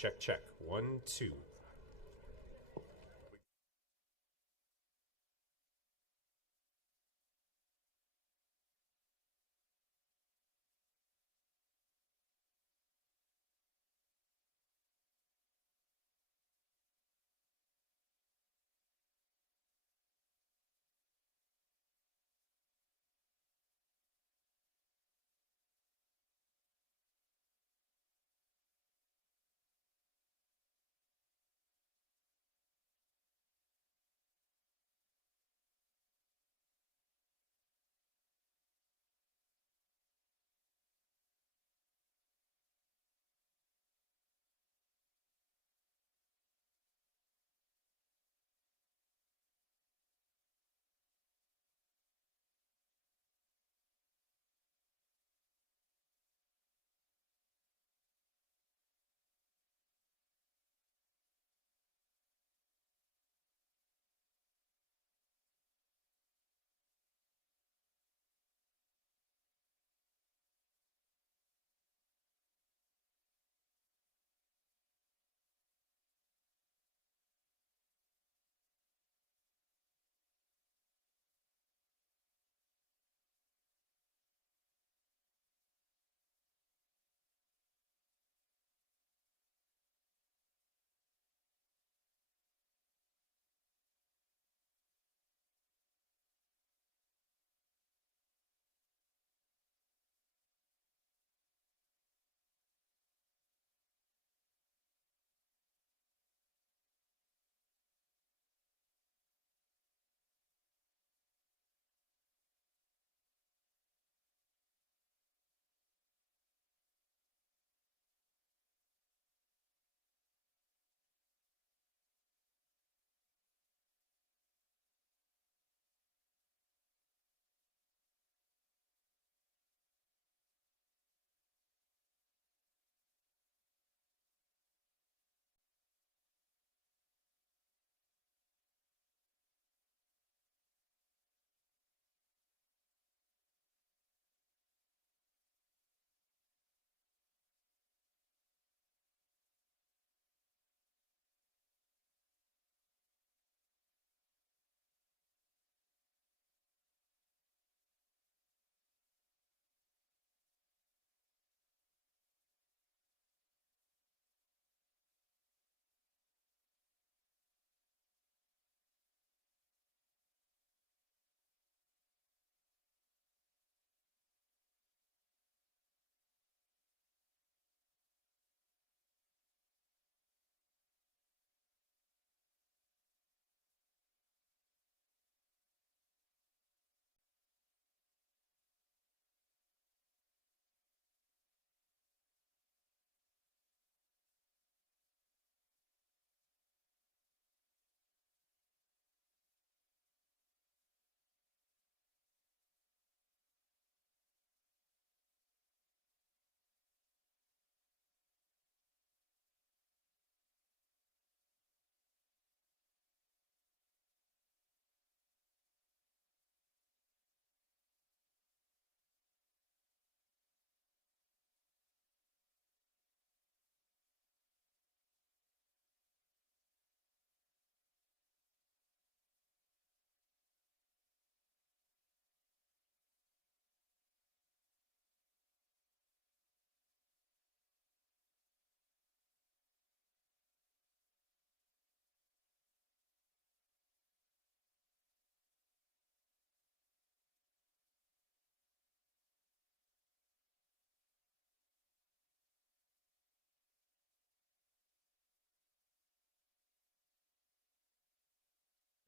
Check, check. 1, 2.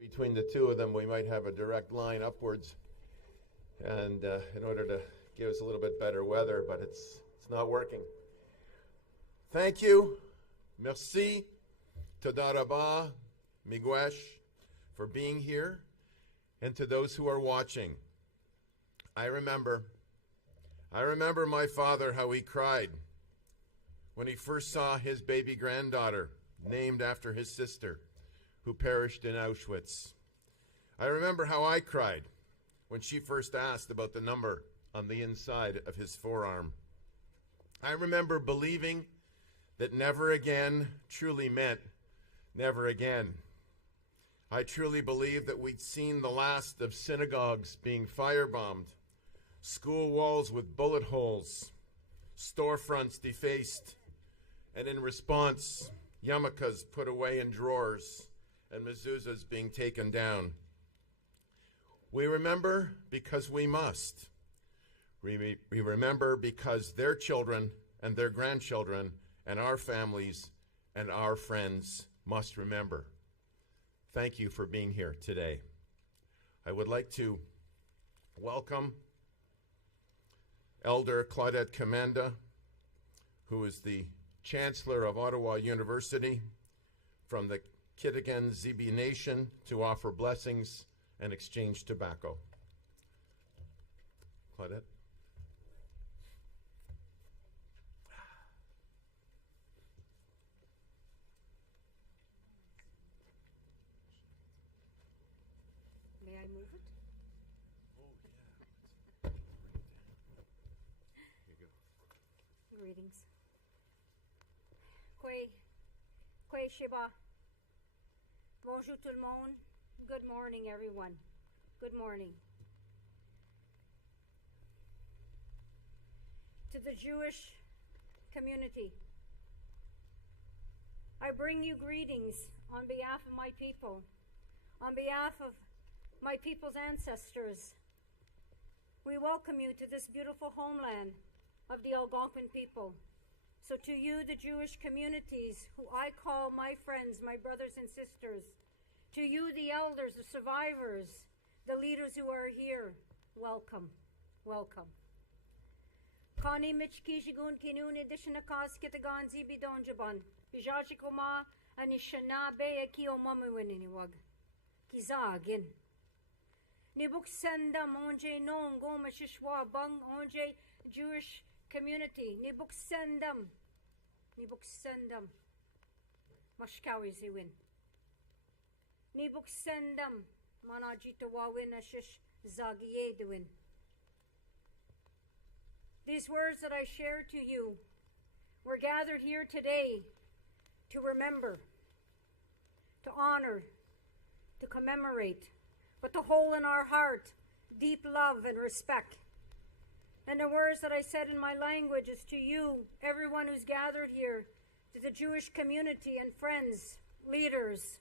Between the two of them, we might have a direct line upwards, and in order to give us a little bit better weather, but it's not working. Thank you, merci, toda rabah, miigwech, for being here, and to those who are watching. I remember my father, how he cried when he first saw his baby granddaughter, named after his sister, who perished in Auschwitz. I remember how I cried when she first asked about the number on the inside of his forearm. I remember believing that never again truly meant never again. I truly believe that we'd seen the last of synagogues being firebombed, school walls with bullet holes, storefronts defaced, and in response, yarmulkes put away in drawers and mezuzahs being taken down. We remember because we must. We remember because their children and their grandchildren and our families and our friends must remember. Thank you for being here today. I would like to welcome Elder Claudette Commanda, who is the Chancellor of Ottawa University, from the Kitigan Zibi Nation, to offer blessings and exchange tobacco. Claudette. May I move it? Oh, yeah. Here you go. Greetings. Kwe Shiba. Bonjour tout le monde. Good morning, everyone. Good morning. To the Jewish community, I bring you greetings on behalf of my people, on behalf of my people's ancestors. We welcome you to this beautiful homeland of the Algonquin people. So to you, the Jewish communities, who I call my friends, my brothers and sisters, to you, the elders, the survivors, the leaders who are here, welcome, welcome. Kani Michkishigun Kinun Edishinakas Kitaganzi Bidonjaban, Bijajikoma, Anishana Bea Kio Mamuiniwag, Kizagin. Nibuk Senda Monje Non Goma Shishwa Bung Onje Jewish community, Nibuk Sendam, Mashkawi Ziwin. Nibuk Sendam, Manajita Wawin Ashish Zagiye Duin. These words that I share to you, we're gathered here today to remember, to honor, to commemorate, but to hold in our heart deep love and respect. And the words that I said in my language is to you, everyone who's gathered here, to the Jewish community and friends, leaders,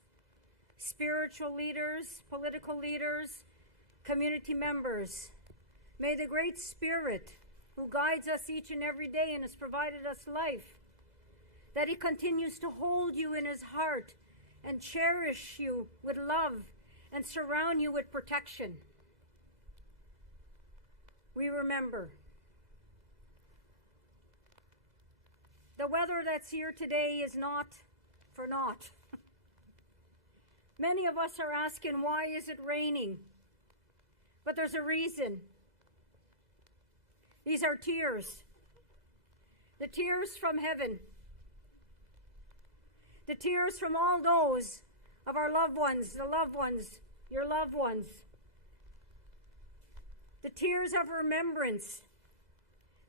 spiritual leaders, political leaders, community members. May the Great Spirit, who guides us each and every day and has provided us life, that He continues to hold you in His heart and cherish you with love and surround you with protection. We remember. The weather that's here today is not for naught. Many of us are asking, why is it raining? But there's a reason. These are tears. The tears from heaven. The tears from all those of our loved ones, the loved ones, your loved ones. The tears of remembrance,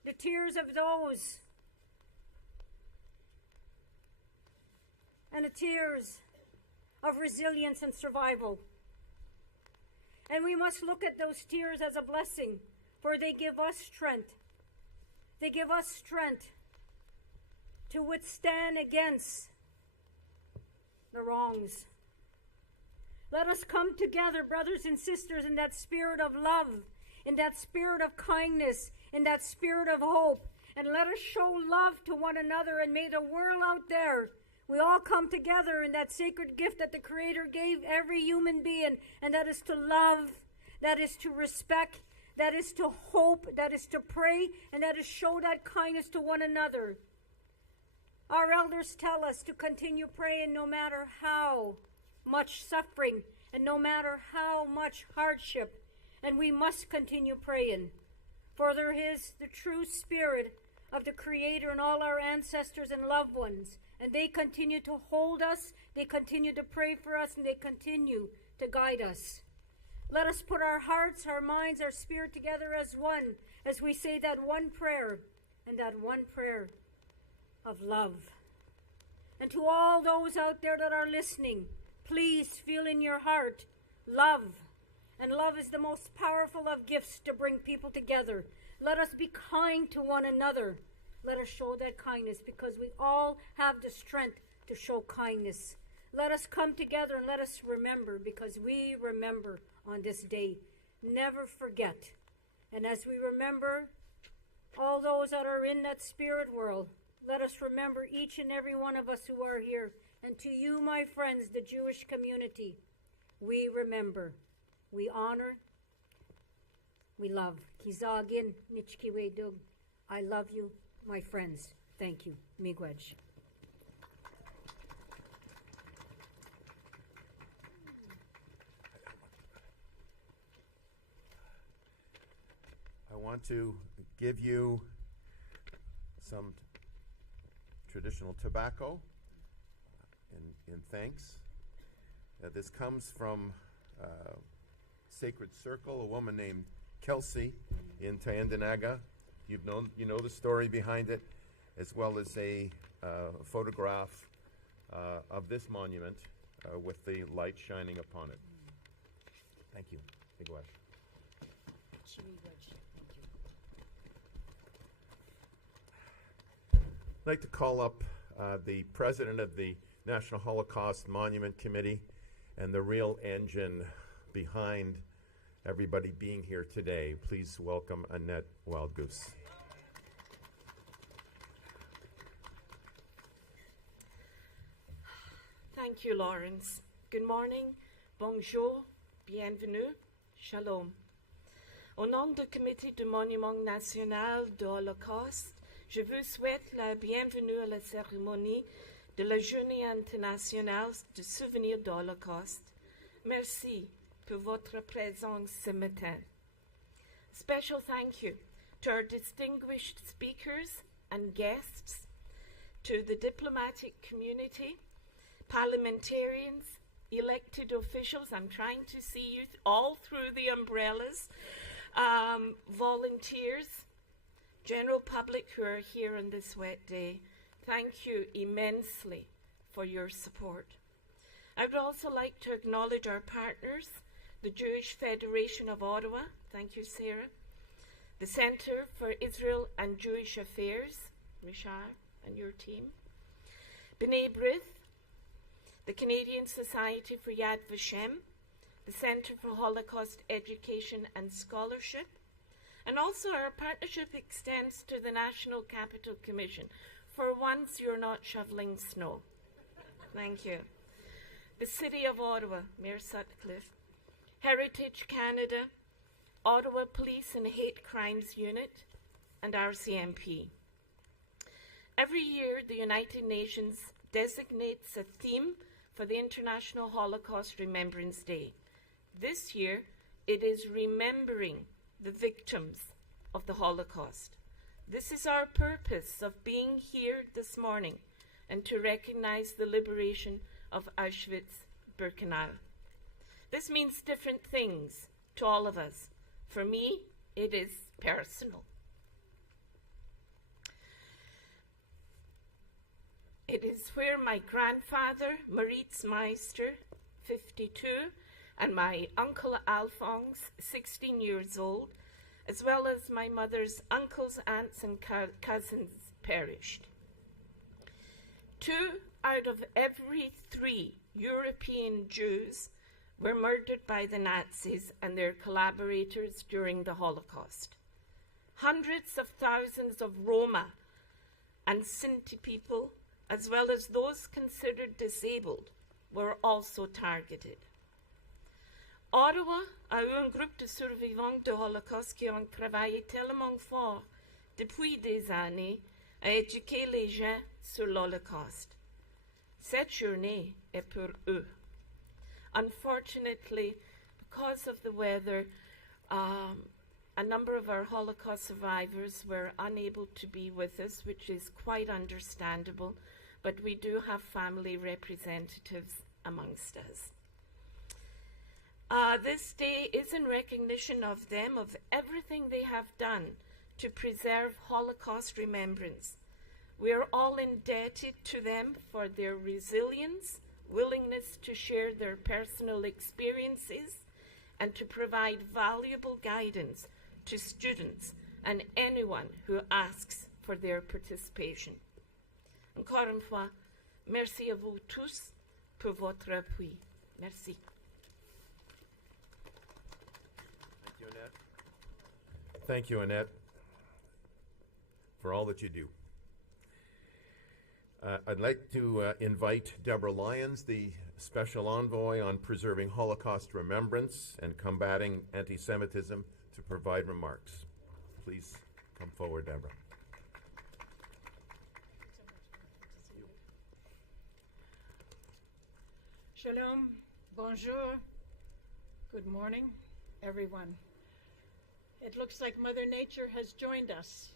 the tears of those, and the tears of resilience and survival. And we must look at those tears as a blessing, for they give us strength. They give us strength to withstand against the wrongs. Let us come together, brothers and sisters, in that spirit of love, in that spirit of kindness, in that spirit of hope, and let us show love to one another. And may the world out there, we all come together in that sacred gift that the Creator gave every human being, and that is to love, that is to respect, that is to hope, that is to pray, and that is show that kindness to one another. Our elders tell us to continue praying no matter how much suffering and no matter how much hardship. And we must continue praying, for there is the true spirit of the Creator and all our ancestors and loved ones. And they continue to hold us, they continue to pray for us, and they continue to guide us. Let us put our hearts, our minds, our spirit together as one, as we say that one prayer, and that one prayer of love. And to all those out there that are listening, please feel in your heart love. And love is the most powerful of gifts to bring people together. Let us be kind to one another. Let us show that kindness, because we all have the strength to show kindness. Let us come together and let us remember, because we remember on this day. Never forget. And as we remember all those that are in that spirit world, let us remember each and every one of us who are here. And to you, my friends, the Jewish community, we remember, we honor, we love. Kizagin nichkiwe dug. I love you, my friends. Thank you. Miigwech. I want to give you some traditional tobacco in thanks. This comes from Sacred Circle, a woman named Kelsey in Tyendinaga. You know the story behind it, as well as a photograph of this monument with the light shining upon it. Thank you. Miigwech. I'd like to call up the president of the National Holocaust Monument Committee and the real engine behind everybody being here today. Please welcome Annette Wildgoose. Thank you, Lawrence. Good morning, bonjour, bienvenue, shalom. Au nom du Comité du Monument National du Holocauste, je vous souhaite la bienvenue à la cérémonie de la Journée internationale du souvenir du Holocauste. Merci pour votre présence ce matin. Special thank you to our distinguished speakers and guests, to the diplomatic community, parliamentarians, elected officials. I'm trying to see you all through the umbrellas, volunteers, general public who are here on this wet day. Thank you immensely for your support. I would also like to acknowledge our partners, the Jewish Federation of Ottawa, thank you, Sarah, the Centre for Israel and Jewish Affairs, Richard and your team, B'nai Brith, the Canadian Society for Yad Vashem, the Centre for Holocaust Education and Scholarship, and also our partnership extends to the National Capital Commission. For once, you're not shoveling snow. Thank you. The City of Ottawa, Mayor Sutcliffe, Heritage Canada, Ottawa Police and Hate Crimes Unit, and RCMP. Every year, the United Nations designates a theme for the International Holocaust Remembrance Day. This year, it is remembering the victims of the Holocaust. This is our purpose of being here this morning, and to recognize the liberation of Auschwitz-Birkenau. This means different things to all of us. For me, it is personal. It is where my grandfather, Moritz Meister, 52, and my uncle Alphonse, 16 years old, as well as my mother's uncles, aunts, and cousins perished. 2 out of every 3 European Jews were murdered by the Nazis and their collaborators during the Holocaust. Hundreds of thousands of Roma and Sinti people, as well as those considered disabled, were also targeted. Ottawa a eu un groupe de survivants du Holocauste qui ont travaillé tellement fort depuis des années à éduquer les gens sur l'Holocauste. Cette journée est pour eux. Unfortunately, because of the weather, a number of our Holocaust survivors were unable to be with us, which is quite understandable, but we do have family representatives amongst us. This day is in recognition of them, of everything they have done to preserve Holocaust remembrance. We are all indebted to them for their resilience, willingness to share their personal experiences, and to provide valuable guidance to students and anyone who asks for their participation. Encore une fois, merci à vous tous pour votre appui. Merci. Thank you, Annette. Thank you, Annette, for all that you do. I'd like to invite Deborah Lyons, the Special Envoy on Preserving Holocaust Remembrance and Combating Anti-Semitism, to provide remarks. Please come forward, Deborah. Shalom, bonjour, good morning, everyone. It looks like Mother Nature has joined us,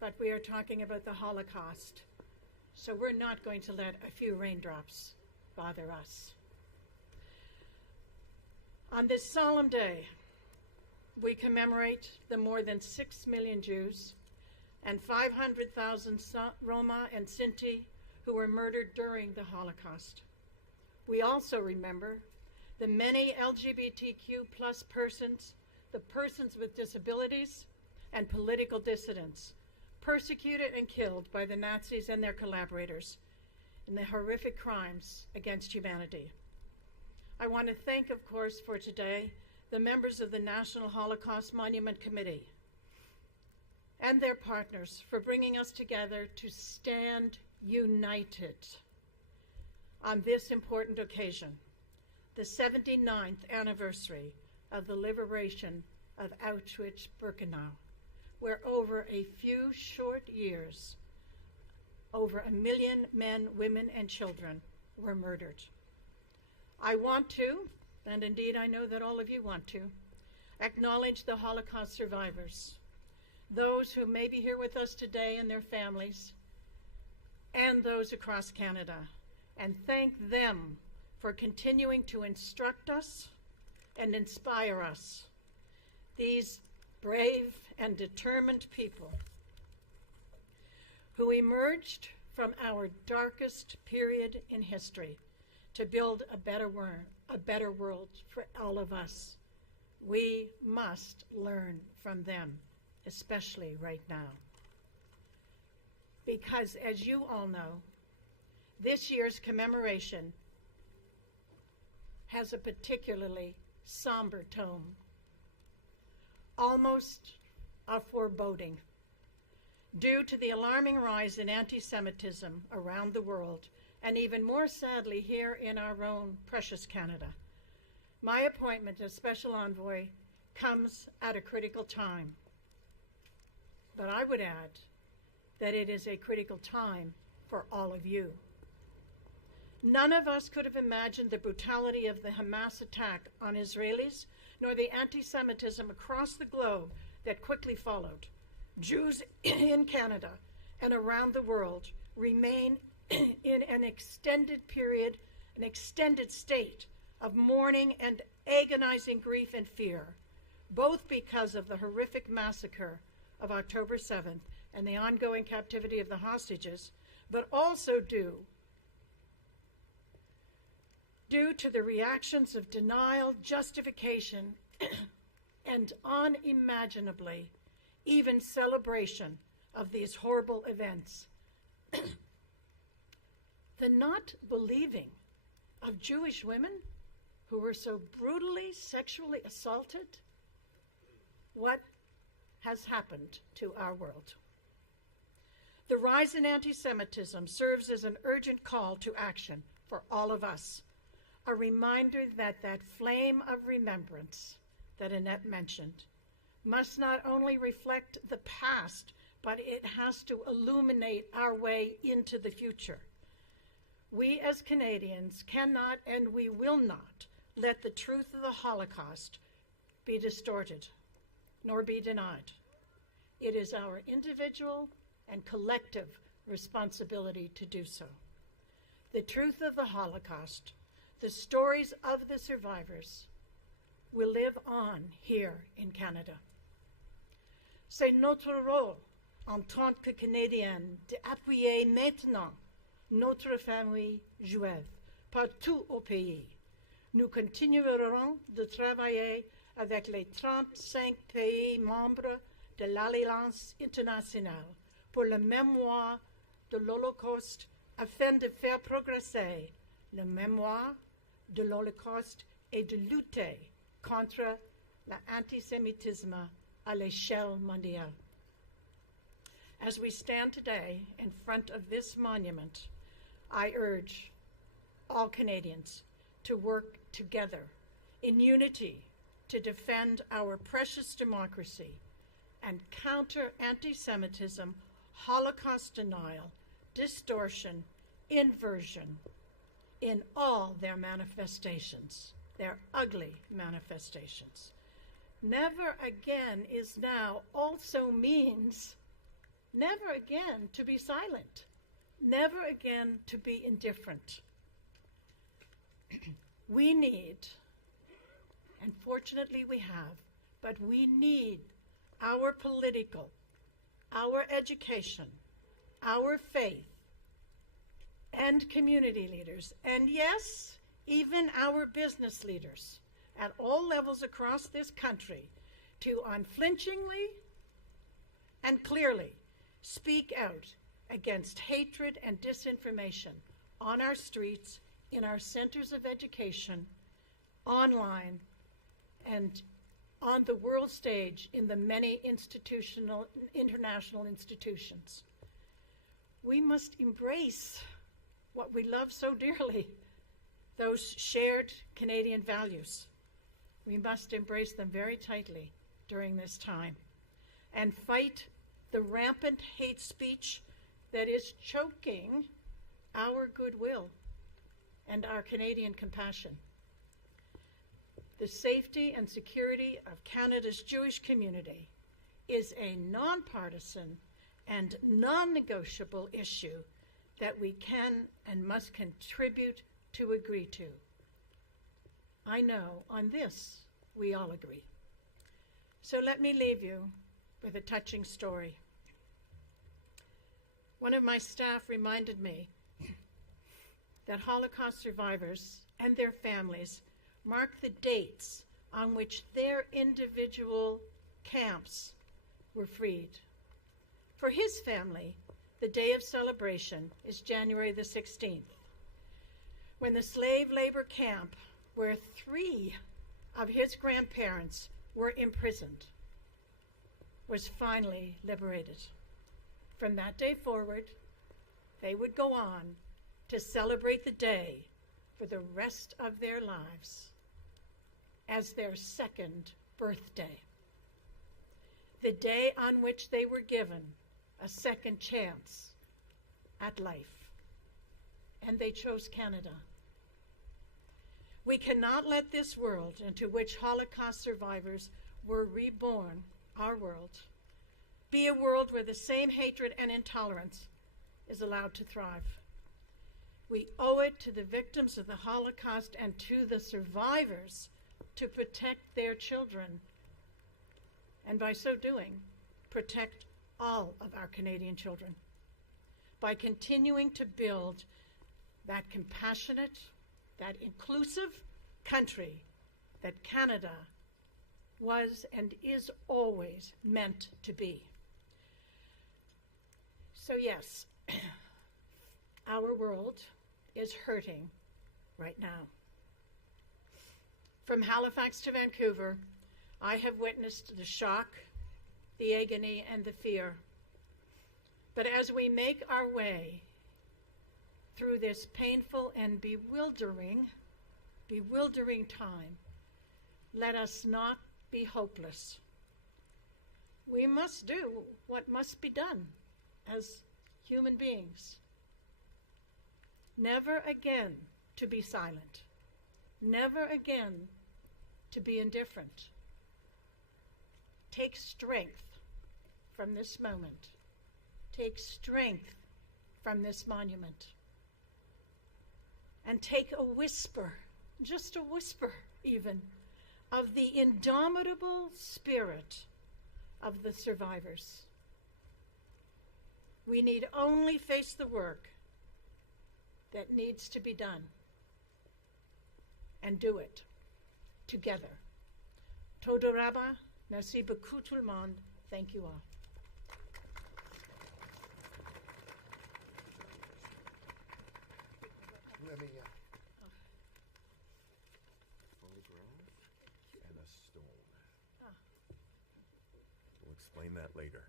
but we are talking about the Holocaust, so we're not going to let a few raindrops bother us. On this solemn day, we commemorate the more than 6 million Jews and 500,000 Roma and Sinti who were murdered during the Holocaust. We also remember the many LGBTQ plus persons, the persons with disabilities, and political dissidents persecuted and killed by the Nazis and their collaborators in the horrific crimes against humanity. I want to thank, of course, for today, the members of the National Holocaust Monument Committee and their partners for bringing us together to stand united on this important occasion, the 79th anniversary of the liberation of Auschwitz-Birkenau, where over a few short years, over 1 million men, women, and children were murdered. I want to, and indeed I know that all of you want to, acknowledge the Holocaust survivors, those who may be here with us today and their families, and those across Canada, and thank them for continuing to instruct us and inspire us, these brave and determined people who emerged from our darkest period in history to build a better world for all of us. We must learn from them, especially right now. Because, as you all know, this year's commemoration has a particularly somber tone, almost a foreboding, due to the alarming rise in anti-Semitism around the world, and even more sadly here in our own precious Canada. My appointment as Special Envoy comes at a critical time. But I would add that it is a critical time for all of you. None of us could have imagined the brutality of the Hamas attack on Israelis, nor the anti-Semitism across the globe that quickly followed. Jews in Canada and around the world remain in an extended period, an extended state of mourning and agonizing grief and fear, both because of the horrific massacre of October 7th and the ongoing captivity of the hostages, but also due to the reactions of denial, justification, and unimaginably even celebration of these horrible events. The not believing of Jewish women who were so brutally sexually assaulted. What has happened to our world? The rise in anti-Semitism serves as an urgent call to action for all of us, a reminder that that flame of remembrance that Annette mentioned must not only reflect the past, but it has to illuminate our way into the future. We as Canadians cannot and we will not let the truth of the Holocaust be distorted nor be denied. It is our individual and collective responsibility to do so. The truth of the Holocaust, the stories of the survivors, will live on here in Canada. C'est notre rôle en tant que Canadienne, d'appuyer maintenant notre famille juive partout au pays. Nous continuerons de travailler avec les 35 pays membres de l'Alliance internationale pour la mémoire de l'Holocauste afin de faire progresser la mémoire de l'Holocauste et de lutter contre l'antisémitisme à l'échelle mondiale. As we stand today in front of this monument, I urge all Canadians to work together in unity to defend our precious democracy and counter anti-Semitism, Holocaust denial, distortion, inversion in all their manifestations, their ugly manifestations. Never again is now also means never again to be silent, never again to be indifferent. We need, and fortunately we have, but we need our political, our education, our faith, and community leaders, and yes, even our business leaders at all levels across this country to unflinchingly and clearly speak out against hatred and disinformation on our streets, in our centers of education, online, and on the world stage in the many international institutions. We must embrace what we love so dearly, those shared Canadian values. We must embrace them very tightly during this time and fight the rampant hate speech that is choking our goodwill and our Canadian compassion. The safety and security of Canada's Jewish community is a nonpartisan and non-negotiable issue that we can and must contribute to agree to. I know on this we all agree. So let me leave you with a touching story. One of my staff reminded me that Holocaust survivors and their families mark the dates on which their individual camps were freed. For his family, the day of celebration is January the 16th, when the slave labor camp where 3 of his grandparents were imprisoned was finally liberated. From that day forward, they would go on to celebrate the day for the rest of their lives as their second birthday, the day on which they were given a second chance at life. And they chose Canada. We cannot let this world into which Holocaust survivors were reborn, our world, be a world where the same hatred and intolerance is allowed to thrive. We owe it to the victims of the Holocaust and to the survivors to protect their children, and by so doing, protect all of our Canadian children, by continuing to build that compassionate, that inclusive country that Canada was and is always meant to be. So yes, our world is hurting right now. From Halifax to Vancouver, I have witnessed the shock, the agony, and the fear. But as we make our way through this painful and bewildering time, let us not be hopeless. We must do what must be done as human beings. Never again to be silent. Never again to be indifferent. Take strength from this moment. Take strength from this monument. And take a whisper, just a whisper even, of the indomitable spirit of the survivors. We need only face the work that needs to be done and do it together. Toda Rabba, merci beaucoup tout le monde. Thank you all. Let me, photograph and a stone. We'll explain that later.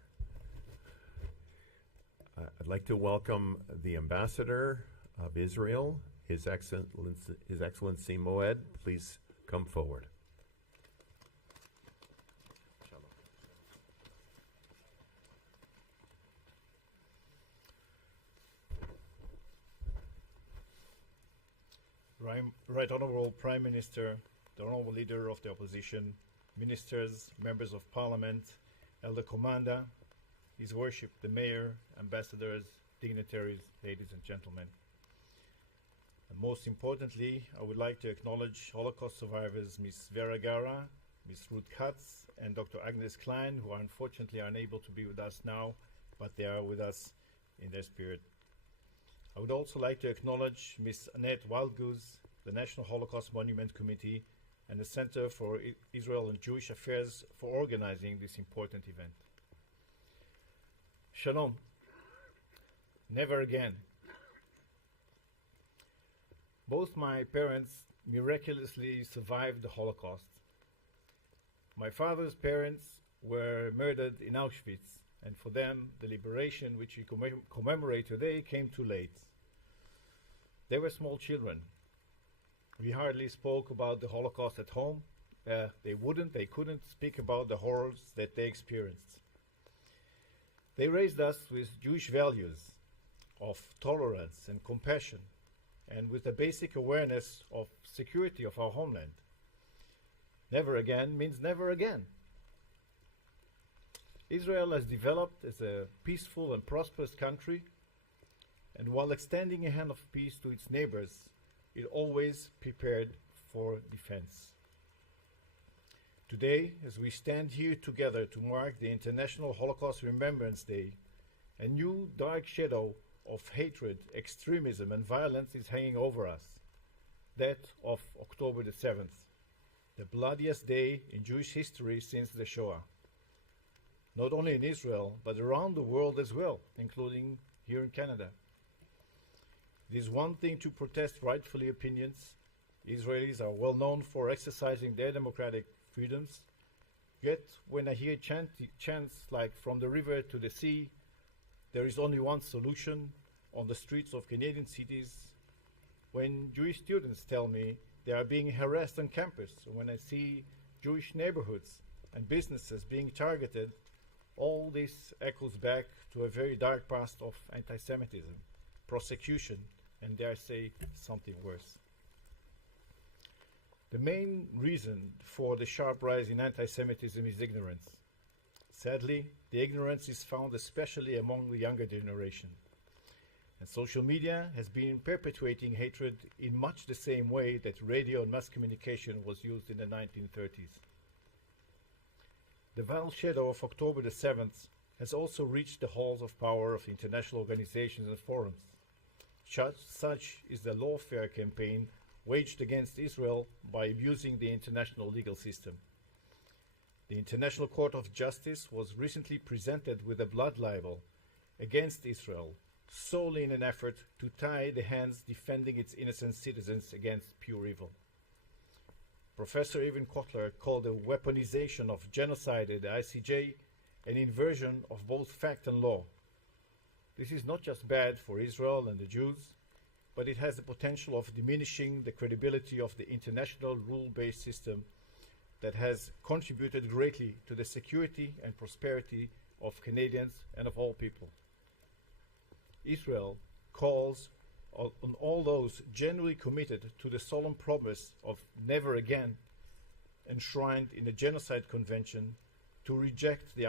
I'd like to welcome the Ambassador of Israel, His Excellency Moed. Please come forward. Right Honourable Prime Minister, the Honourable Leader of the Opposition, Ministers, Members of Parliament, Elder Commander, His Worship, the Mayor, Ambassadors, dignitaries, ladies and gentlemen. And most importantly, I would like to acknowledge Holocaust survivors Ms. Vera Gara, Ms. Ruth Katz, and Dr. Agnes Klein, who are unfortunately unable to be with us now, but they are with us in their spirit. I would also like to acknowledge Ms. Annette Wildgoose, the National Holocaust Monument Committee, and the Center for Israel and Jewish Affairs for organizing this important event. Shalom. Never again. Both my parents miraculously survived the Holocaust. My father's parents were murdered in Auschwitz, and for them, the liberation which we commemorate today came too late. They were small children. We hardly spoke about the Holocaust at home. They couldn't speak about the horrors that they experienced. They raised us with Jewish values of tolerance and compassion, and with a basic awareness of security of our homeland. Never again means never again. Israel has developed as a peaceful and prosperous country, and while extending a hand of peace to its neighbors, it always prepared for defense. Today, as we stand here together to mark the International Holocaust Remembrance Day, a new dark shadow of hatred, extremism, and violence is hanging over us, that of October the 7th, the bloodiest day in Jewish history since the Shoah. Not only in Israel, but around the world as well, including here in Canada. It is one thing to protest rightfully opinions. Israelis are well known for exercising their democratic freedoms. Yet, when I hear chants like "from the river to the sea," there is only one solution on the streets of Canadian cities. When Jewish students tell me they are being harassed on campus, when I see Jewish neighborhoods and businesses being targeted, all this echoes back to a very dark past of anti-Semitism, persecution, and dare I say, something worse. The main reason for the sharp rise in anti-Semitism is ignorance. Sadly, the ignorance is found especially among the younger generation. And social media has been perpetuating hatred in much the same way that radio and mass communication was used in the 1930s. The vile shadow of October the 7th has also reached the halls of power of international organizations and forums. Such is the lawfare campaign waged against Israel by abusing the international legal system. The International Court of Justice was recently presented with a blood libel against Israel, solely in an effort to tie the hands defending its innocent citizens against pure evil. Professor Evan Kotler called the weaponization of genocide at the ICJ an inversion of both fact and law. This is not just bad for Israel and the Jews, but it has the potential of diminishing the credibility of the international rule-based system that has contributed greatly to the security and prosperity of Canadians and of all people. Israel calls on all those genuinely committed to the solemn promise of never again, enshrined in the Genocide Convention, to reject the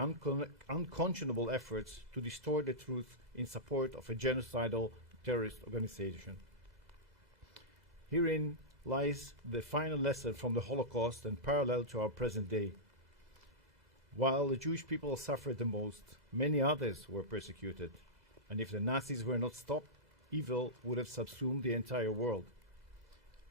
unconscionable efforts to distort the truth in support of a genocidal terrorist organization. Herein lies the final lesson from the Holocaust and parallel to our present day. While the Jewish people suffered the most, many others were persecuted. and if the Nazis were not stopped, evil would have subsumed the entire world.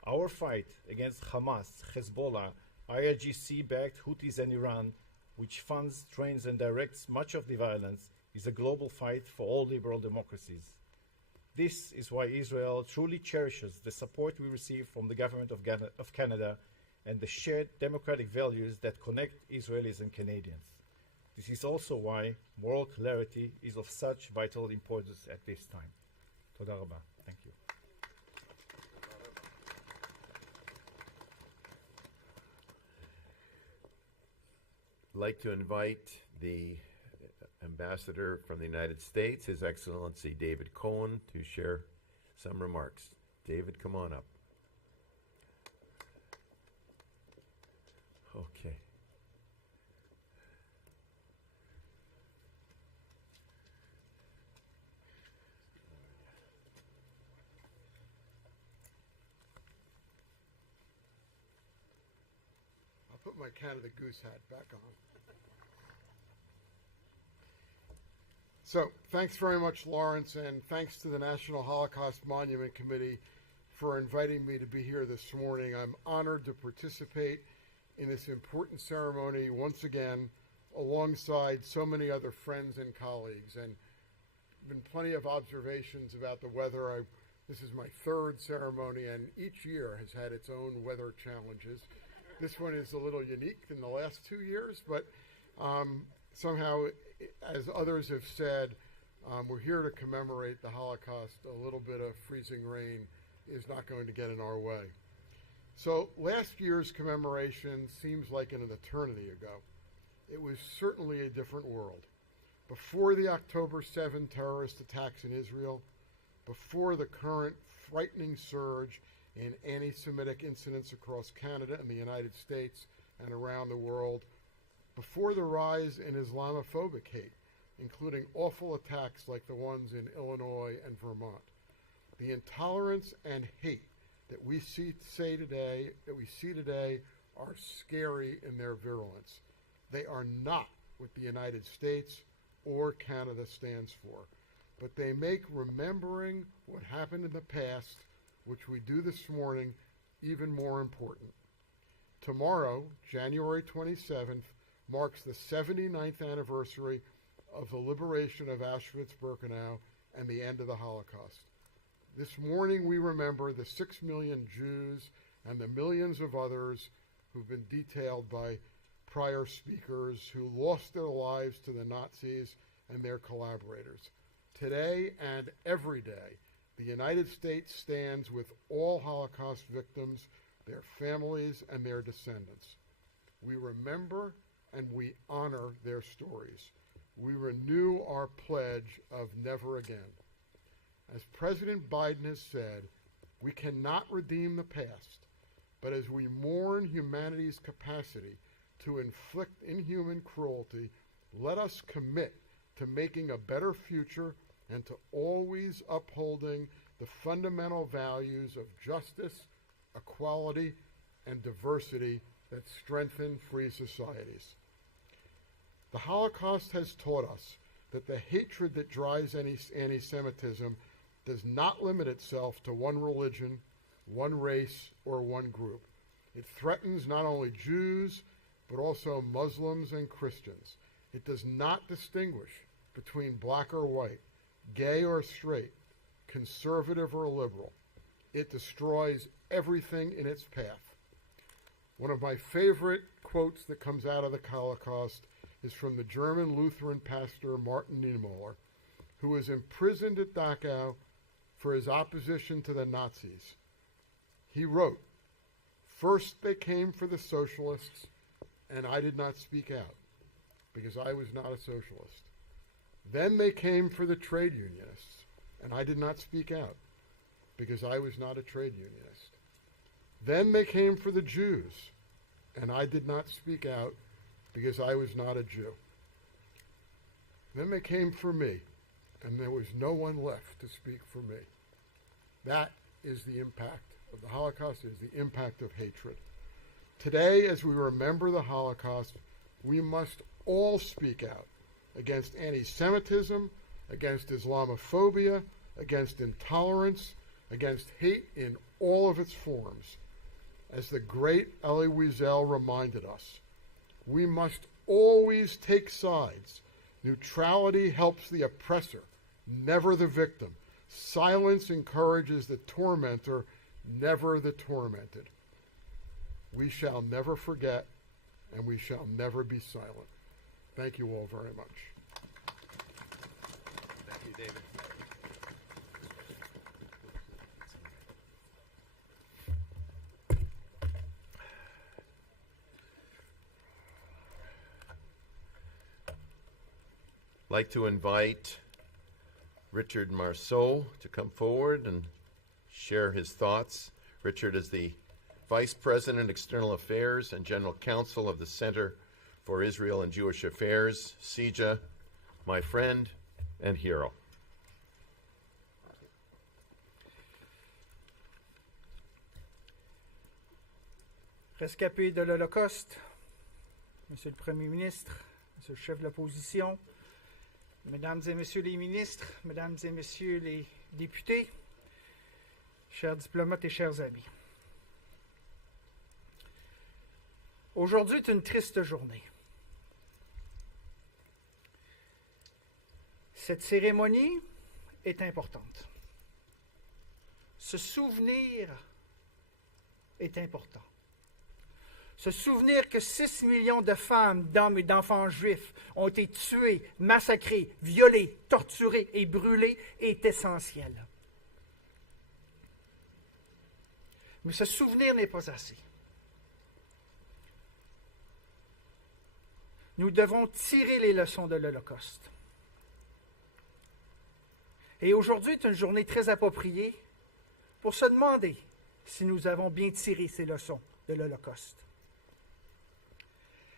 Our fight against Hamas, Hezbollah, IRGC-backed Houthis and Iran, which funds, trains and directs much of the violence, is a global fight for all liberal democracies. This is why Israel truly cherishes the support we receive from the government of Canada and the shared democratic values that connect Israelis and Canadians. This is also why moral clarity is of such vital importance at this time. Toda rabba. Thank you. I'd like to invite the Ambassador from the United States, His Excellency David Cohen, to share some remarks. David, come on up. Okay. I'll put my Canada Goose hat back on. So, thanks very much, Lawrence, and thanks to the National Holocaust Monument Committee for inviting me to be here this morning. I'm honored to participate in this important ceremony once again alongside so many other friends and colleagues. And been plenty of observations about the weather. This is my third ceremony, and each year has had its own weather challenges. This one is a little unique in the last 2 years, but somehow, as others have said, we're here to commemorate the Holocaust. A little bit of freezing rain is not going to get in our way. So last year's commemoration seems like an eternity ago. It was certainly a different world. Before the October 7 terrorist attacks in Israel, before the current frightening surge in anti-Semitic incidents across Canada and the United States and around the world, before the rise in Islamophobic hate, including awful attacks like the ones in Illinois and Vermont. The intolerance and hate that we see today are scary in their virulence. They are not what the United States or Canada stands for, but they make remembering what happened in the past, which we do this morning, even more important. Tomorrow, January 27th, marks the 79th anniversary of the liberation of Auschwitz-Birkenau and the end of the Holocaust. This morning we remember the 6 million Jews and the millions of others who've been detailed by prior speakers who lost their lives to the Nazis and their collaborators. Today and every day, the United States stands with all Holocaust victims, their families, and their descendants. We remember and we honor their stories. We renew our pledge of never again. As President Biden has said, we cannot redeem the past, but as we mourn humanity's capacity to inflict inhuman cruelty, let us commit to making a better future and to always upholding the fundamental values of justice, equality, and diversity that strengthen free societies. The Holocaust has taught us that the hatred that drives anti-Semitism does not limit itself to one religion, one race, or one group. It threatens not only Jews, but also Muslims and Christians. It does not distinguish between black or white, gay or straight, conservative or liberal. It destroys everything in its path. One of my favorite quotes that comes out of the Holocaust is from the German Lutheran pastor Martin Niemöller, who was imprisoned at Dachau for his opposition to the Nazis. He wrote, "First they came for the socialists, and I did not speak out, because I was not a socialist. Then they came for the trade unionists, and I did not speak out, because I was not a trade unionist. Then they came for the Jews, and I did not speak out, because I was not a Jew. Then they came for me, and there was no one left to speak for me." That is the impact of the Holocaust, is the impact of hatred. Today, as we remember the Holocaust, we must all speak out against anti-Semitism, against Islamophobia, against intolerance, against hate in all of its forms. As the great Elie Wiesel reminded us, we must always take sides. Neutrality helps the oppressor, never the victim. Silence encourages the tormentor, never the tormented. We shall never forget, and we shall never be silent. Thank you all very much. Thank you, David. I'd like to invite Richard Marceau to come forward and share his thoughts. Richard is the Vice President, External Affairs and General Counsel of the Center for Israel and Jewish Affairs, CIJA, my friend and hero. Rescapés de l'Holocauste, Monsieur le Premier ministre, Monsieur le chef de l'opposition, Mesdames et Messieurs les ministres, Mesdames et Messieurs les députés, chers diplomates et chers amis. Aujourd'hui est une triste journée. Cette cérémonie est importante. Se souvenir est important. Se souvenir que 6 millions de femmes, d'hommes et d'enfants juifs ont été tués, massacrés, violés, torturés et brûlés est essentiel. Mais se souvenir n'est pas assez. Nous devons tirer les leçons de l'Holocauste. Et aujourd'hui est une journée très appropriée pour se demander si nous avons bien tiré ces leçons de l'Holocauste.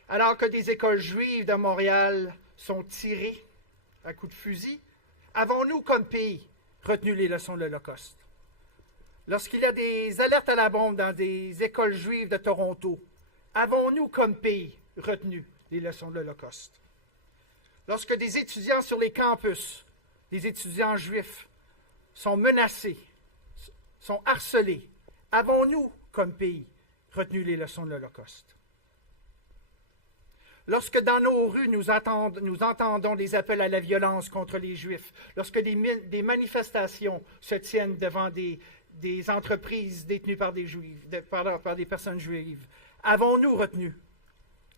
Alors que des écoles juives de Montréal sont tirées à coups de fusil, avons-nous comme pays retenu les leçons de l'Holocauste? Lorsqu'il y a des alertes à la bombe dans des écoles juives de Toronto, avons-nous comme pays retenu les leçons de l'Holocauste? Lorsque des étudiants sur les campus, des étudiants juifs, sont menacés, sont harcelés, avons-nous comme pays retenu les leçons de l'Holocauste? Lorsque dans nos rues nous entendons des appels à la violence contre les Juifs, lorsque des manifestations se tiennent devant des entreprises détenues par des Juifs, par des personnes juives, avons-nous retenu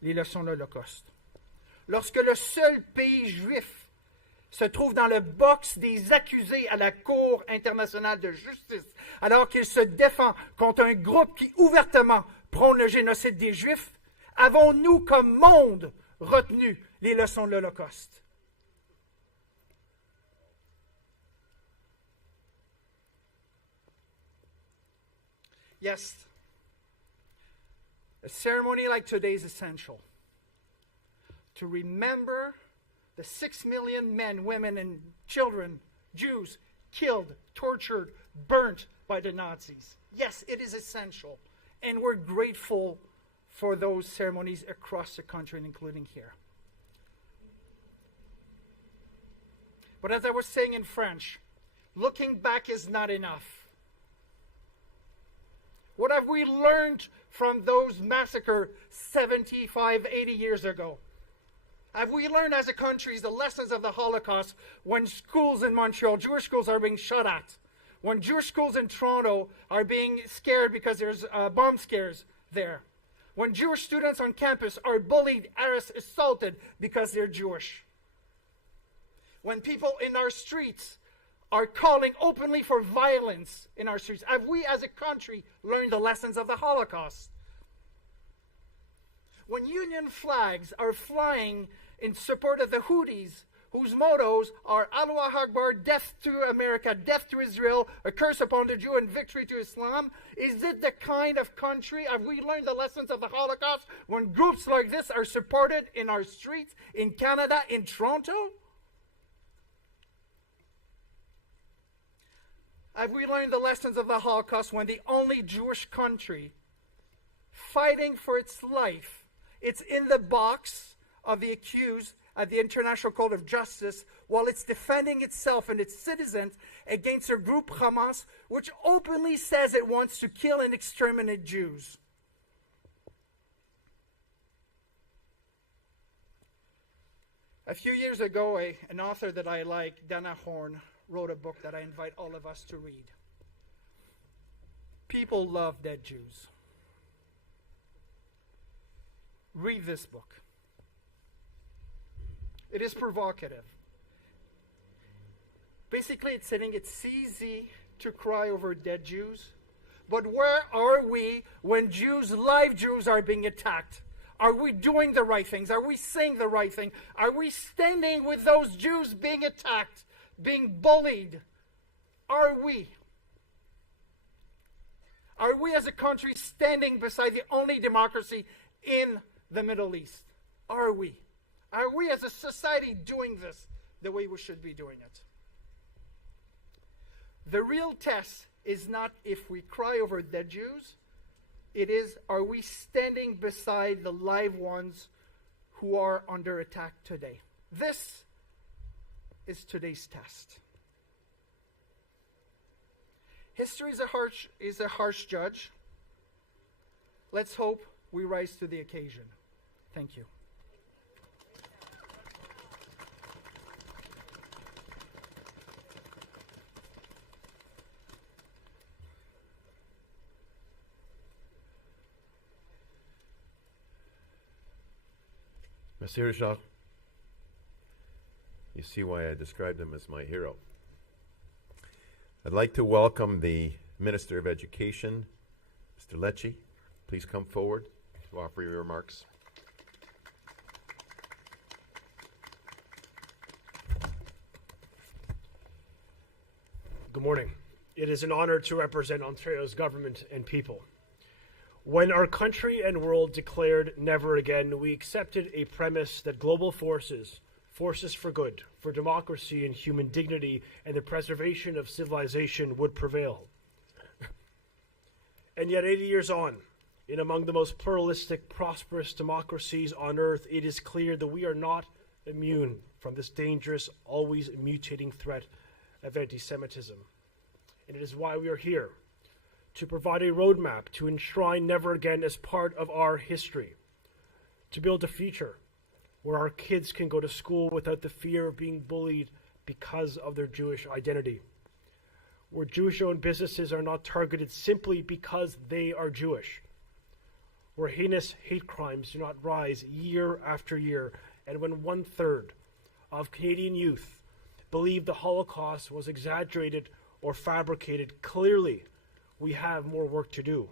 les leçons de l'Holocauste? Lorsque le seul pays juif se trouve dans le box des accusés à la Cour internationale de justice, alors qu'il se défend contre un groupe qui ouvertement prône le génocide des Juifs, avons-nous comme monde retenu les leçons de l'Holocauste? Yes, a ceremony like today is essential to remember the 6 million men, women, and children, Jews, killed, tortured, burnt by the Nazis. Yes, it is essential, and we're grateful for those ceremonies across the country, including here. But as I was saying in French, looking back is not enough. What have we learned from those massacres 75, 80 years ago? Have we learned as a country the lessons of the Holocaust when schools in Montreal, Jewish schools, are being shot at? When Jewish schools in Toronto are being scared because there's bomb scares there? When Jewish students on campus are bullied, harassed, assaulted because they're Jewish? When people in our streets are calling openly for violence in our streets, have we as a country learned the lessons of the Holocaust? When Union flags are flying in support of the Houthis, whose mottos are Allah Akbar, death to America, death to Israel, a curse upon the Jew and victory to Islam, is it the kind of country, have we learned the lessons of the Holocaust when groups like this are supported in our streets, in Canada, in Toronto? Have we learned the lessons of the Holocaust when the only Jewish country fighting for its life, it's in the box of the accused at the International Court of Justice while it's defending itself and its citizens against a group, Hamas, which openly says it wants to kill and exterminate Jews. A few years ago, an author that I like, Dana Horn, wrote a book that I invite all of us to read. People love dead Jews. Read this book. It is provocative. Basically, it's saying it's easy to cry over dead Jews, but where are we when live Jews are being attacked? Are we doing the right things? Are we saying the right thing? Are we standing with those Jews being attacked, being bullied? Are we? Are we as a country standing beside the only democracy in the Middle East? Are we? Are we as a society doing this the way we should be doing it? The real test is not if we cry over dead Jews. It is, are we standing beside the live ones who are under attack today? This is today's test. History is a harsh judge. Let's hope we rise to the occasion. Thank you. Merci, Richard. You see why I described him as my hero. I'd like to welcome the Minister of Education, Mr. Lecce. Please come forward to offer your remarks. Good morning. It is an honor to represent Ontario's government and people. When our country and world declared never again, we accepted a premise that global forces for good, for democracy and human dignity, and the preservation of civilization would prevail. And yet 80 years on, in among the most pluralistic, prosperous democracies on earth, it is clear that we are not immune from this dangerous, always mutating threat of anti-Semitism. And it is why we are here, to provide a roadmap to enshrine never again as part of our history, to build a future where our kids can go to school without the fear of being bullied because of their Jewish identity, where Jewish-owned businesses are not targeted simply because they are Jewish, where heinous hate crimes do not rise year after year, and when 1/3 of Canadian youth believe the Holocaust was exaggerated or fabricated, clearly we have more work to do.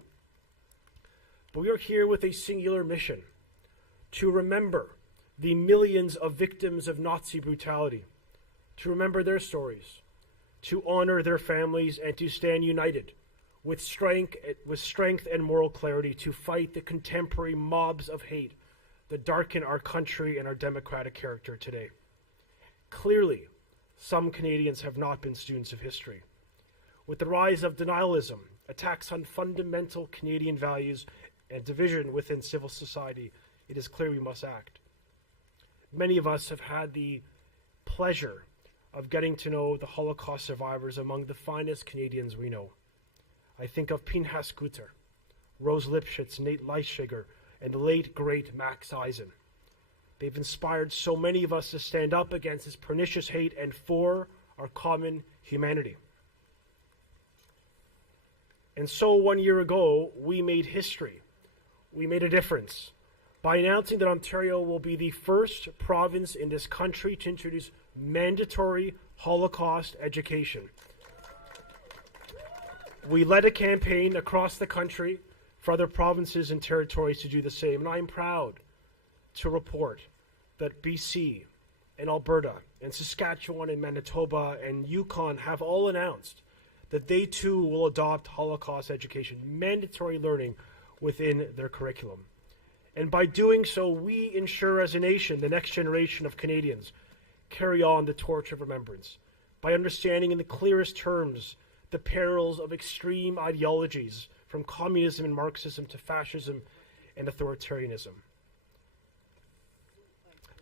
But we are here with a singular mission: to remember the millions of victims of Nazi brutality, to remember their stories, to honor their families, and to stand united with strength and moral clarity to fight the contemporary mobs of hate that darken our country and our democratic character today. Clearly, some Canadians have not been students of history. With the rise of denialism, attacks on fundamental Canadian values, and division within civil society, it is clear we must act. Many of us have had the pleasure of getting to know the Holocaust survivors among the finest Canadians we know. I think of Pinchas Guter, Rose Lipschitz, Nate Leischiger, and the late, great Max Eisen. They've inspired so many of us to stand up against this pernicious hate and for our common humanity. And so 1 year ago, we made history. We made a difference by announcing that Ontario will be the first province in this country to introduce mandatory Holocaust education. We led a campaign across the country for other provinces and territories to do the same, and I'm proud to report that BC and Alberta and Saskatchewan and Manitoba and Yukon have all announced that they too will adopt Holocaust education, mandatory learning within their curriculum. And by doing so, we ensure as a nation the next generation of Canadians carry on the torch of remembrance by understanding in the clearest terms the perils of extreme ideologies from communism and Marxism to fascism and authoritarianism.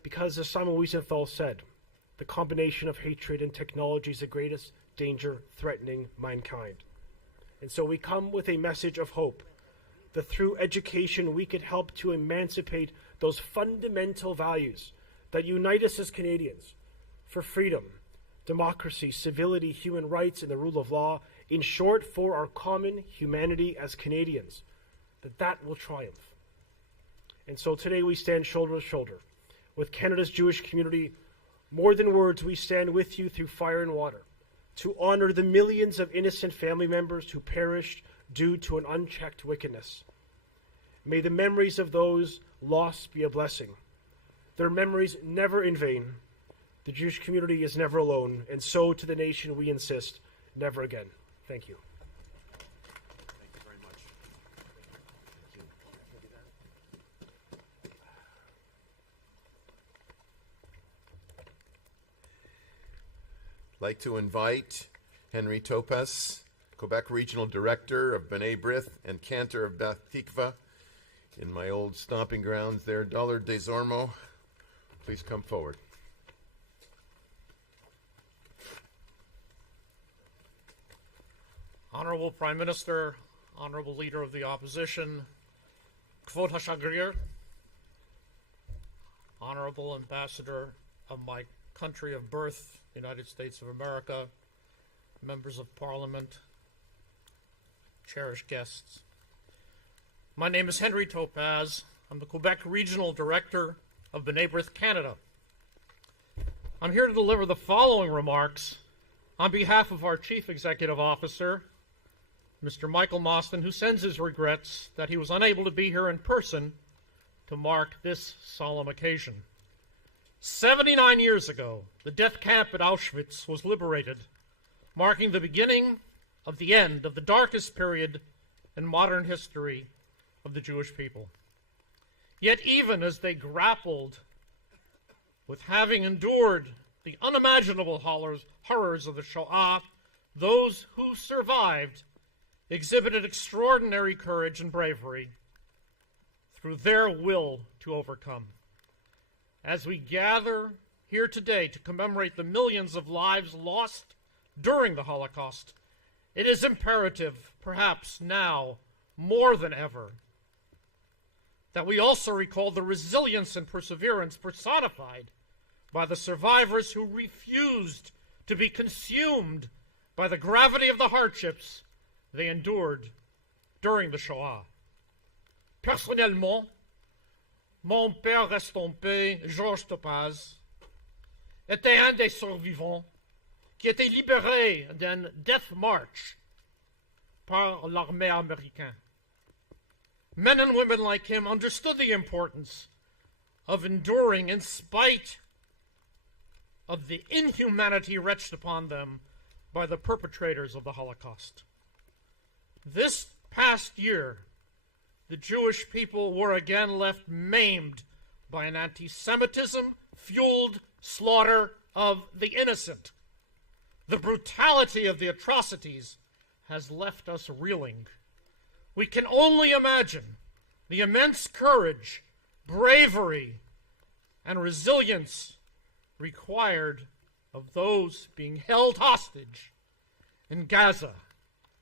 Because as Simon Wiesenthal said, the combination of hatred and technology is the greatest danger threatening mankind. And so we come with a message of hope that through education we could help to emancipate those fundamental values that unite us as Canadians for freedom, democracy, civility, human rights, and the rule of law. In short, for our common humanity as Canadians, that will triumph. And so today we stand shoulder to shoulder with Canada's Jewish community. More than words, we stand with you through fire and water to honor the millions of innocent family members who perished due to an unchecked wickedness. May the memories of those lost be a blessing. Their memories never in vain. The Jewish community is never alone, and so to the nation we insist, never again. Thank you. Thank you very much. I'd like to invite Henry Topaz, Quebec Regional Director of B'nai Brith and Cantor of Beth Tikva, in my old stomping grounds there, Dollard des Ormeaux. Please come forward. Honorable Prime Minister, Honorable Leader of the Opposition, Kvod HaShagrir, Honorable Ambassador of my country of birth, United States of America, Members of Parliament, cherished guests. My name is Henry Topaz. I'm the Quebec Regional Director of B'nai Brith, Canada. I'm here to deliver the following remarks on behalf of our Chief Executive Officer, Mr. Michael Mostyn, who sends his regrets that he was unable to be here in person to mark this solemn occasion. 79 years ago, the death camp at Auschwitz was liberated, marking the beginning of the end of the darkest period in modern history of the Jewish people. Yet even as they grappled with having endured the unimaginable horrors of the Shoah, those who survived exhibited extraordinary courage and bravery through their will to overcome. As we gather here today to commemorate the millions of lives lost during the Holocaust, it is imperative, perhaps now more than ever, that we also recall the resilience and perseverance personified by the survivors who refused to be consumed by the gravity of the hardships they endured during the Shoah. Personnellement, mon père reste en paix, Georges Topaz, était un des survivants qui était libéré d'un death march par l'armée américaine. Men and women like him understood the importance of enduring in spite of the inhumanity wreaked upon them by the perpetrators of the Holocaust. This past year, the Jewish people were again left maimed by an anti-Semitism-fueled slaughter of the innocent. The brutality of the atrocities has left us reeling. We can only imagine the immense courage, bravery, and resilience required of those being held hostage in Gaza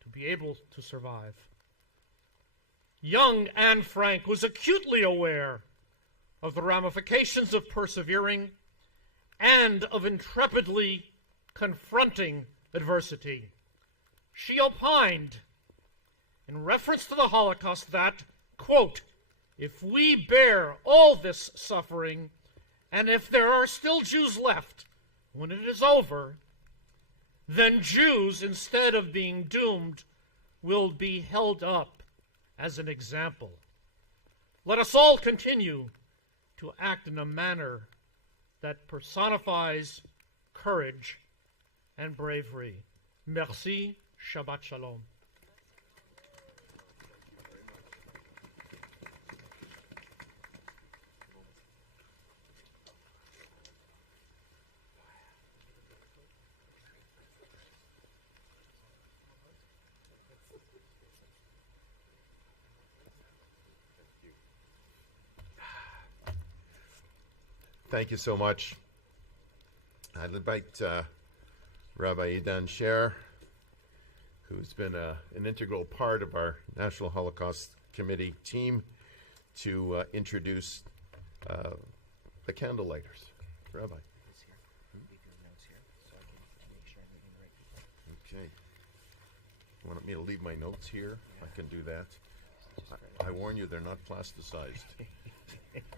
to be able to survive. Young Anne Frank was acutely aware of the ramifications of persevering and of intrepidly confronting adversity. She opined, in reference to the Holocaust, that, quote, if we bear all this suffering, and if there are still Jews left when it is over, then Jews, instead of being doomed, will be held up as an example. Let us all continue to act in a manner that personifies courage and bravery. Merci, Shabbat Shalom. Thank you so much. I'd invite Rabbi Idan Sher, who's been an integral part of our National Holocaust Committee team, to introduce the candlelighters. Rabbi. Okay. You want me to leave my notes here? I can do that. I warn you, they're not plasticized.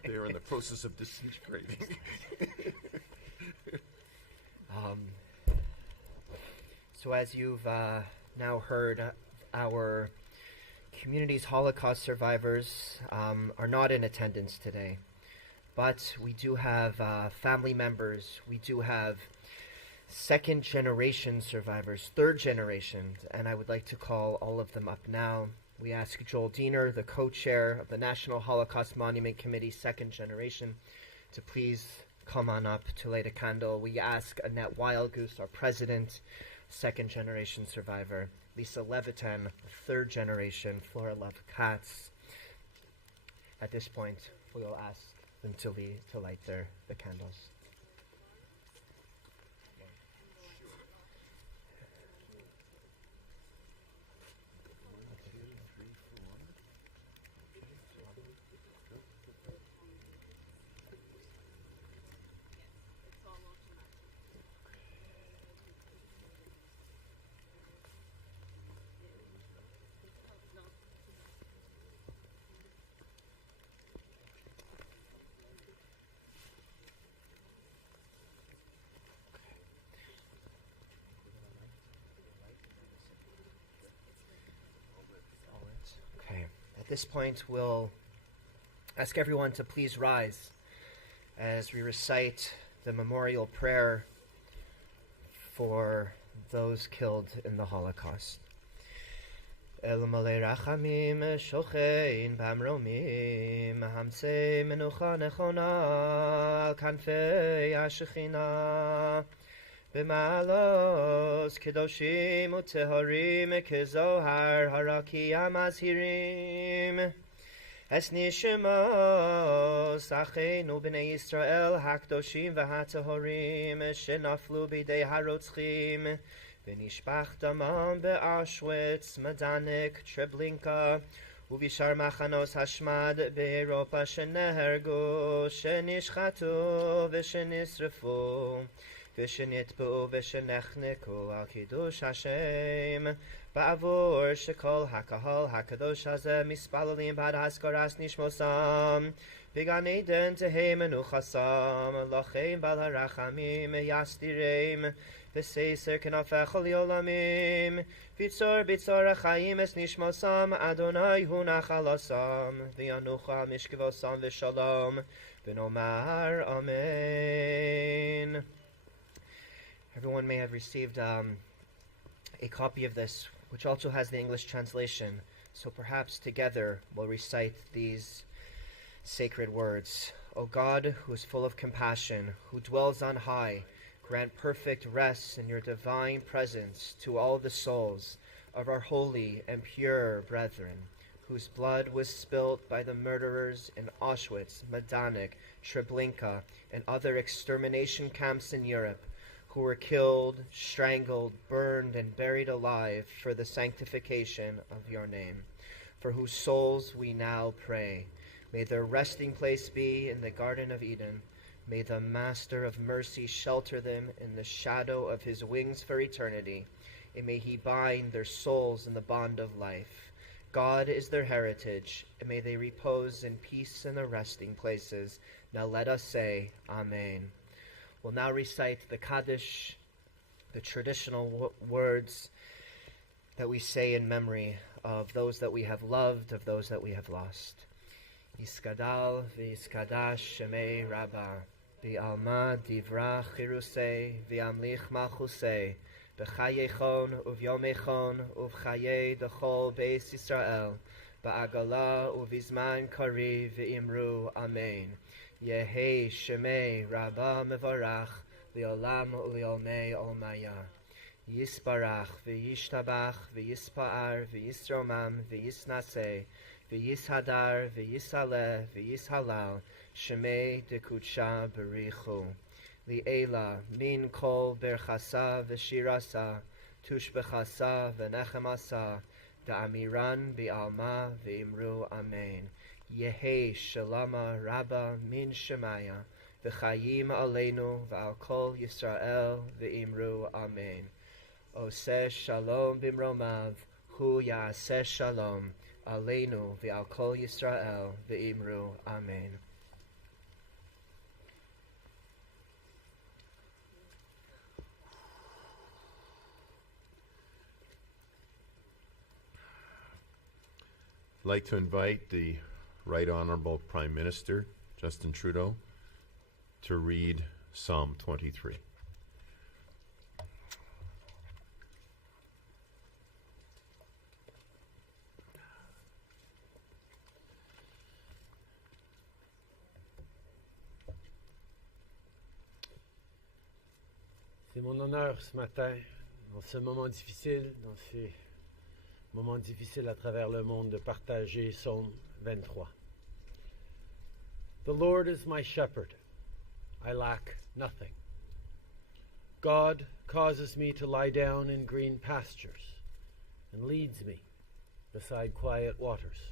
They're in the process of disintegrating. So as you've now heard, our community's Holocaust survivors are not in attendance today. But we do have family members, we do have second generation survivors, third generation, and I would like to call all of them up now. We ask Joel Diener, the co-chair of the National Holocaust Monument Committee, second generation, to please come on up to light a candle. We ask Annette Wildgoose, our president, second generation survivor, Lisa Levitan, third generation, Flora Love Katz. At this point, we will ask them to light the candles. At this point, we'll ask everyone to please rise as we recite the memorial prayer for those killed in the Holocaust. El malei rachamim shochein b'amromim hamsei menucha nechona al kanfei hashechina b'malos kedoshim utehorim kezohar harakia mazhirim es nishemos acheinu b'nei Yisrael hakdoshim v'hatehorim shenaflu b'idei harotzchim v'nishpach damam be'Auschwitz, Majdanek, Treblinka ובשאר מחנות השמד באירופה שנהרגו, שנשחטו ושנשרפו ושנטבעו ושנחנקו על קידוש השם בעבור שכל הקהל הקדוש הזה מספללים בעד הזכרת נשמוסם בגן עדן תהא מנוחסם לכם בעל הרחמים יסתירם בססר כנפך לעולמים ביצור ביצור החיים es נשמוסם אדוני הוא נחלסם וינוחם משכבוסם ושלום ונאמר amen. Everyone may have received a copy of this, which also has the English translation. So perhaps together we'll recite these sacred words. O God, who is full of compassion, who dwells on high, grant perfect rest in your divine presence to all the souls of our holy and pure brethren, whose blood was spilt by the murderers in Auschwitz, Majdanek, Treblinka, and other extermination camps in Europe, who were killed, strangled, burned, and buried alive for the sanctification of your name, for whose souls we now pray. May their resting place be in the Garden of Eden. May the Master of Mercy shelter them in the shadow of his wings for eternity, and may he bind their souls in the bond of life. God is their heritage, and may they repose in peace in the resting places. Now let us say, Amen. We'll now recite the Kaddish, the traditional words that we say in memory of those that we have loved, of those that we have lost. Yiskadal v'yiskadash shemei Rabbah, v'alma divra chirusei, v'amlich malchusei, b'chayechon uv'yomechon uv'chayei dechol beis Yisrael, ba'agala uv'izman kari v'imru Amen. Yehi Shemei Rabbah Mevarach Leolam Uleomei Olmaya Yisbarach V'yishtabach V'yispa'ar V'yisromam V'yisnaseh V'yishadar V'yisaleh V'yishalal Shemei de Kutsha Berichu, Li'ela min kol berchasa v'shirasa, tushbechasa v'nechemasa, da'amiran bi'alma v'imru amen. Yehi shalama rabba min shemaya, v'chayim aleinu v'al kol Yisrael v'imru amen. Oseh shalom bimromav, hu ya'aseh shalom, aleinu v'al kol Yisrael v'imru amen. I'd like to invite the Right Honorable Prime Minister, Justin Trudeau, to read Psalm 23. C'est mon honneur ce matin, dans ce moment difficile, dans ces moments difficiles à travers le monde, de partager Psaume 23. The Lord is my shepherd. I lack nothing. God causes me to lie down in green pastures and leads me beside quiet waters.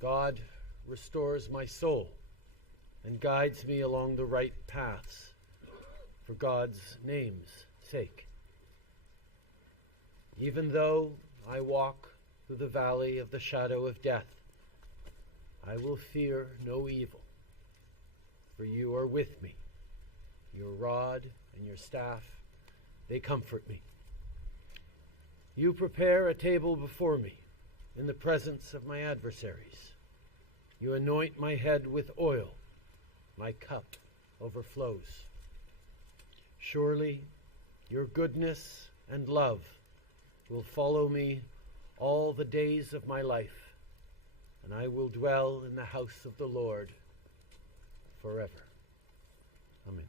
God restores my soul and guides me along the right paths for God's name's sake. Even though I walk through the valley of the shadow of death, I will fear no evil, for you are with me. Your rod and your staff, they comfort me. You prepare a table before me in the presence of my adversaries. You anoint my head with oil. My cup overflows. Surely your goodness and love will follow me all the days of my life, and I will dwell in the house of the Lord forever. Amen.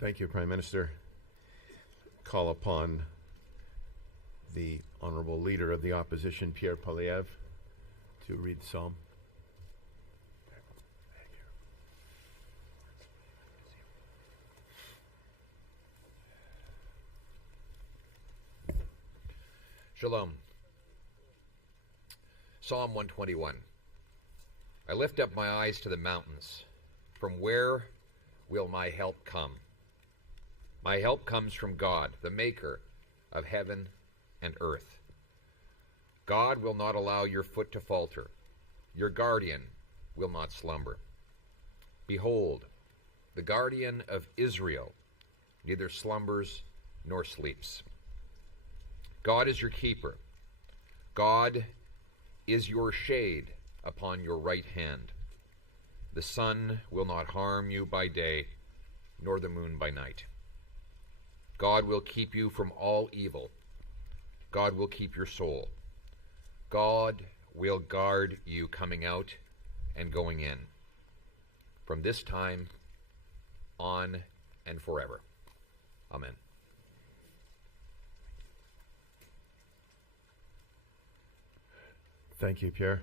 Thank you, Prime Minister. Call upon the Honorable Leader of the Opposition, Pierre Poilievre, to read the psalm. Shalom. Psalm 121. I lift up my eyes to the mountains. From where will my help come? My help comes from God, the maker of heaven and earth. God will not allow your foot to falter. Your guardian will not slumber. Behold, the guardian of Israel neither slumbers nor sleeps. God is your keeper. God is your shade upon your right hand. The sun will not harm you by day, nor the moon by night. God will keep you from all evil. God will keep your soul. God will guard you coming out and going in, from this time on and forever. Amen. Thank you, Pierre.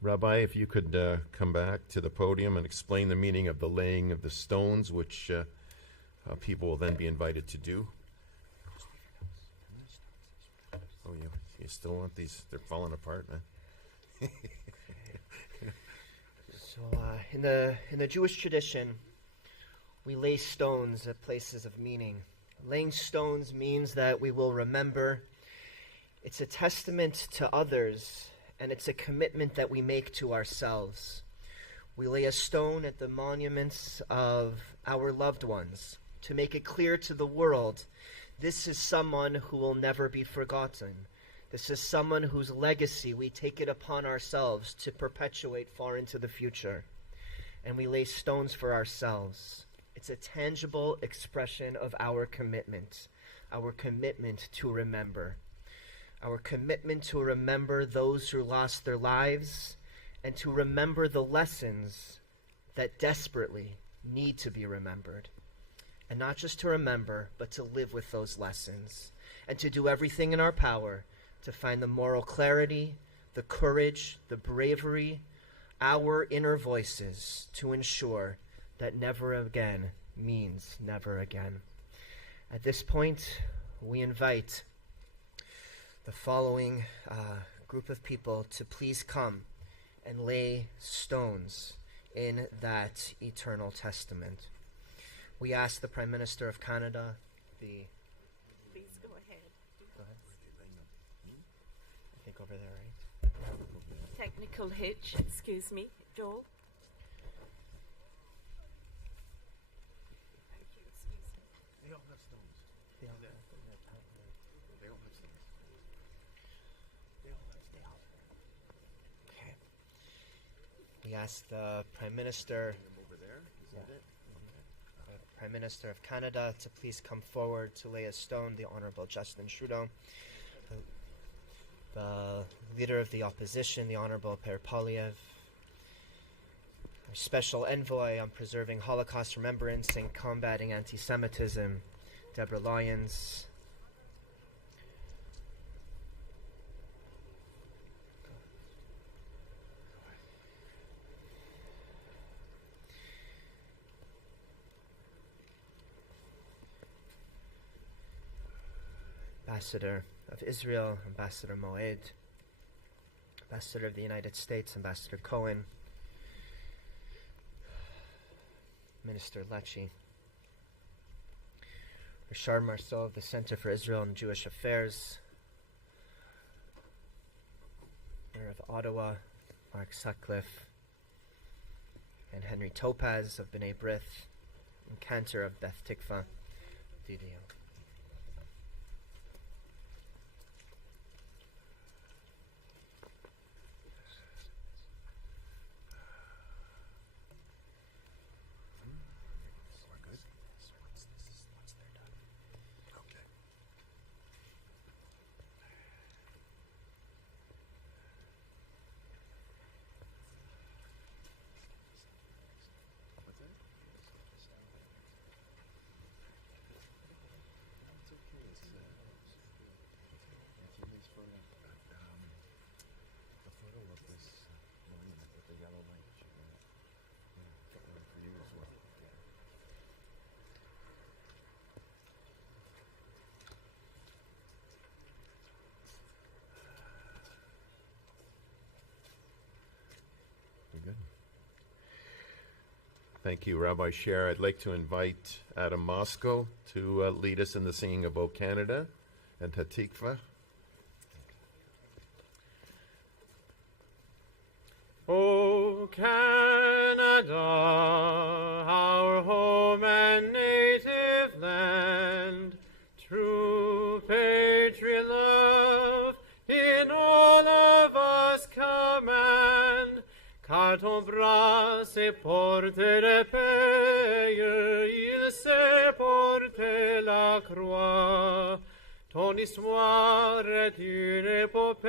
Rabbi, if you could come back to the podium and explain the meaning of the laying of the stones, which people will then be invited to do. Oh, you still want these? They're falling apart, man. So, in the Jewish tradition, we lay stones at places of meaning. Laying stones means that we will remember. It's a testament to others, and it's a commitment that we make to ourselves. We lay a stone at the monuments of our loved ones to make it clear to the world, this is someone who will never be forgotten. This is someone whose legacy we take it upon ourselves to perpetuate far into the future. And we lay stones for ourselves. It's a tangible expression of our commitment to remember. Our commitment to remember those who lost their lives and to remember the lessons that desperately need to be remembered. And not just to remember, but to live with those lessons and to do everything in our power to find the moral clarity, the courage, the bravery, our inner voices to ensure that never again means never again. At this point, we invite the following group of people to please come and lay stones in that eternal testament. We ask the Prime Minister of Canada, Please go ahead. Go ahead. I think over there, right? Technical hitch, excuse me, Joel. Thank you, excuse me. They all have stones. They all They all have stones. Okay. We ask the Prime Minister, Over there, is that it? Prime Minister of Canada, to please come forward to lay a stone, the Honourable Justin Trudeau. The Leader of the Opposition, the Honourable Per Polyev. Our Special Envoy on Preserving Holocaust Remembrance and Combating Anti-Semitism, Deborah Lyons. Ambassador of Israel, Ambassador Moed, Ambassador of the United States, Ambassador Cohen, Minister Lecce, Richard Marceau of the Center for Israel and Jewish Affairs, Mayor of Ottawa, Mark Sutcliffe, and Henry Topaz of B'nai Brith, and Cantor of Beth Tikva, Didio. The photo of this monument with the yellow light. Get one for you as well. You're good. Thank you, Rabbi Sher. I'd like to invite Adam Moscow to lead us in the singing of O Canada and Hatikva. O Canada, our home and native land, true patriot love in all of us command, car ton bras se porte le pays, il se porte la croix. Ton histoire est une épopée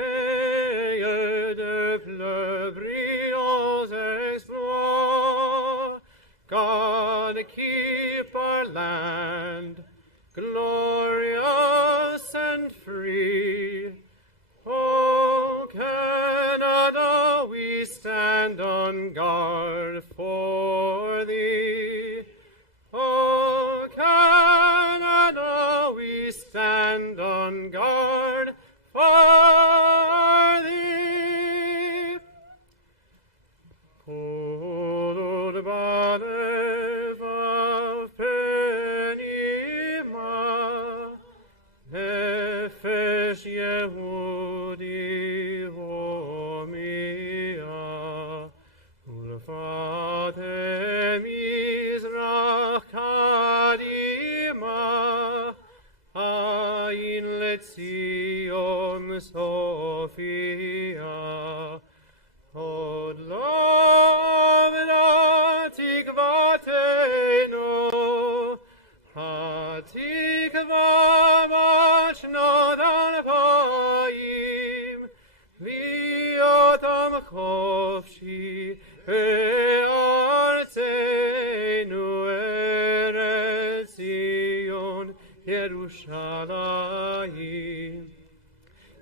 de plus brillants exploits. God keep our land glorious and free. O Canada, we stand on guard for thee. O Canada, we stand on guard for thee. Kol balev av penima, nefesh Yehudi homia, ulfatem Yisrach kadima, ayin letzion Sophia, od lom la tikvatenu,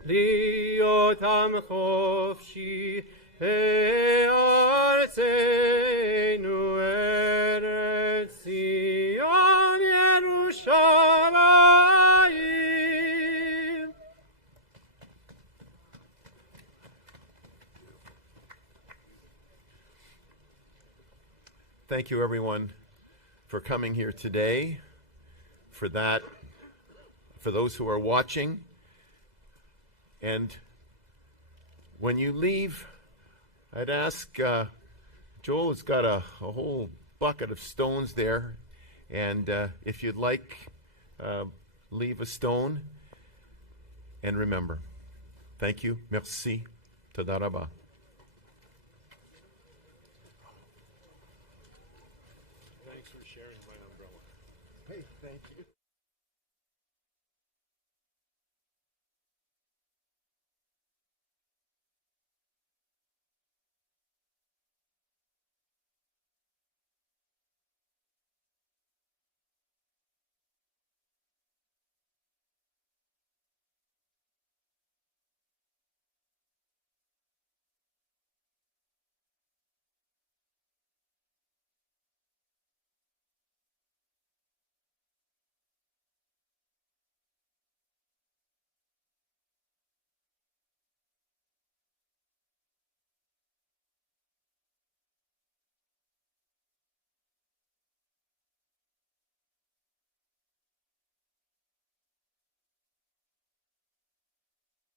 ליותם חופשי בארצנו ארץ ציון ירושלים. Thank you, everyone, for coming here today. For those who are watching. And when you leave, I'd ask, Joel has got a whole bucket of stones there. And if you'd like, leave a stone. And remember, thank you. Merci. Toda rabah. Thanks for sharing my umbrella. Hey, thank you.